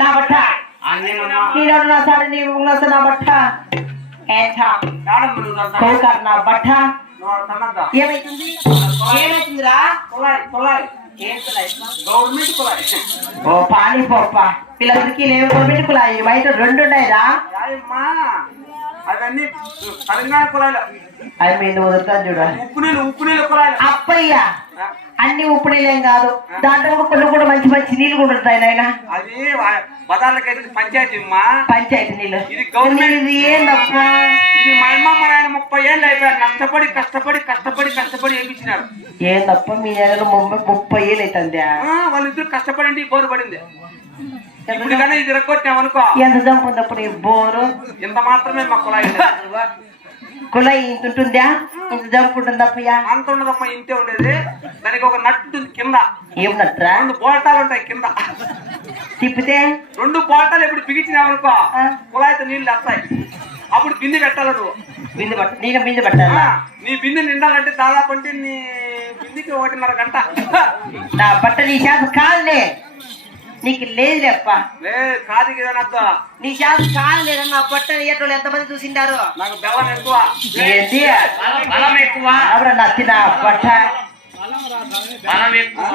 నా బట్ట నీడు నా సాడి నీ ఉంగస నా బట్ట ఏఠా కోల్కర్ నా బట్ట ఏమైతుంది ఏమైతుందిరా ఓ పానీ పొప్ప పిల్లలకి లేవు గవర్నమెంట్ కులాయి బయట రెండు ఉన్నాయిరా అవన్నీ తెలంగాణ కులాలు అవి మీద వదులుతాను చూడాలి ఉప్పు నీళ్ళు కులాలు అప్పయ్య అన్ని ఉప్పు నీళ్ళేం కాదు దాంట్లో కూడా కొన్ని కూడా మంచి మంచి నీళ్ళు కూడా ఉంటాయి నాయన అది బజార్లకైతే పంచాయతీ అమ్మా పంచాయతీ నీళ్ళు ఇది గవర్నమెంట్ ఇది ఏందప్ప ఇది మా అమ్మ మా నాయన 30 ఏళ్ళు అయిపోయారు కష్టపడి వేయించినారు ఏందప్ప మీ నెలలో 30 ఏళ్ళు అవుతుంది వాళ్ళిద్దరు కష్టపడి బోరు పడింది ఇప్పుడు కానీ ఇది రెక్కొట్టినామనుకో ఎంత చంపుందప్పుడు ఈ బోరు ఇంత మాత్రమే మా కులాయి కులాయి ఇంత ఉంటుందా ఇంత చంపుంటుందప్పయ్యా అంత ఉండదమ్మా ఇంతే ఉండేది దానికి ఒక నట్టు కింద ఏం నట్రా 2 బోల్టాలు ఉంటాయి కింద తిప్పితే 2 బోల్టాలు ఇప్పుడు బిగించినామనుకో కుళాయితో నీళ్ళు వస్తాయి అప్పుడు బిందె పెట్టాలి నువ్వు బిందె పెట్టాలా నీ బిందె నిండాలంటే దాదాపు అంటే నీ బిందెకి 1.5 గంట నా బట్ట నీ శాతం కాదులే నీకు లేదులేప్ప కాదు కదా నీ శాతం కాదు లేదా నా బట్ట ఎటువంటి ఎంతమంది చూసిండారు నాకు బలం ఎక్కువ ఏంటి బలం ఎక్కువ నచ్చిన బట్ట బలం ఎక్కువ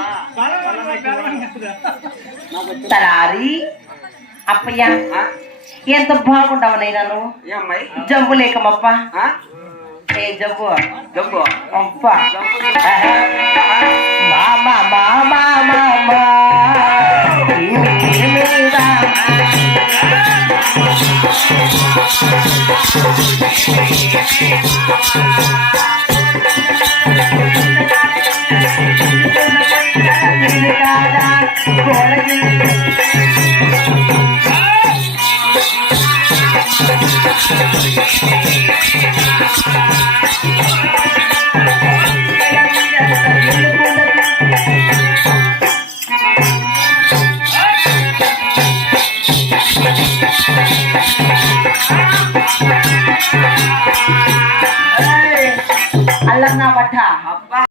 తలారి అప్పయ్య ఎంత బాగుండవనైనా నువ్వు ఏమ్మాయి జంబు లేకమప్ప ఏ జంబు జంబు అప్ప మామా మామా మామా అల్లం నా బట్ట